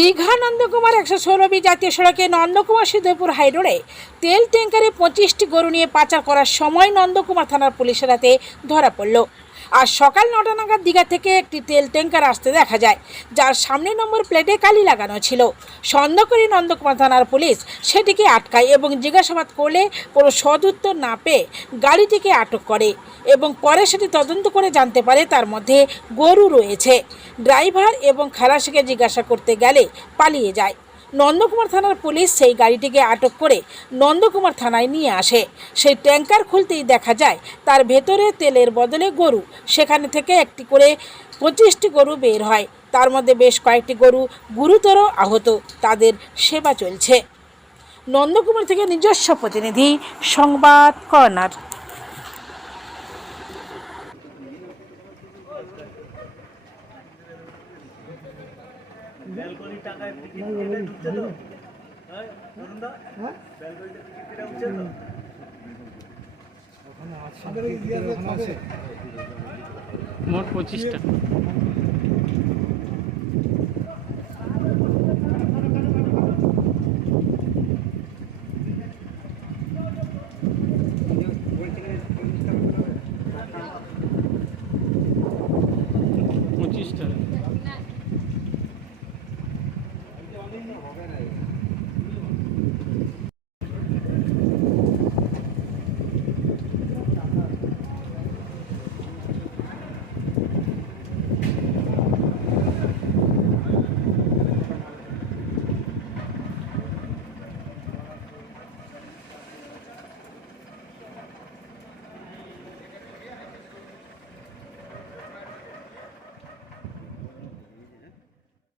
Digha Nandakumar 116B জাতীয় সড়কে নন্দকুমার সিদ্ধপুর হাইরোডে তেল ট্যাঙ্কারে 25টি গরু নিয়ে পাচার করার সময় নন্দকুমার থানার পুলিশের হাতে ধরা পড়ল। আর সকাল 9টা নাগাদ দীঘা থেকে একটি তেল ট্যাঙ্কার আসতে দেখা যায়, যার সামনে নম্বর প্লেটে কালি লাগানো ছিল। সন্দেহ করে নন্দকুমার থানার পুলিশ সেটিকে আটকায় এবং জিজ্ঞাসাবাদ করলে কোনো সদুত্তর না পেয়ে গাড়িটিকে আটক করে এবং পরে সেটি তদন্ত করে জানতে পারে তার মধ্যে গরু রয়েছে। ড্রাইভার এবং খালাসিকে জিজ্ঞাসা করতে গেলে পালিয়ে যায়। নন্দকুমার থানার পুলিশ সেই গাড়িটিকে আটক করে নন্দকুমার থানায় নিয়ে আসে। সেই ট্যাঙ্কার খুলতেই দেখা যায় তার ভেতরে তেলের বদলে গরু। সেখানে থেকে একটি করে 25টি গরু বের হয়। তার মধ্যে বেশ কয়েকটি গরু গুরুতর আহত, তাদের সেবা চলছে। নন্দকুমার থেকে নিজস্ব প্রতিনিধি, সংবাদ কর্নার। ব্যালকনি টাকায় টিকিট কেটে ঢুকছে তো? হ্যাঁ বলুন দা, ব্যালকনিতে টিকিট কেটে উঠছে তো? মোট 25টা।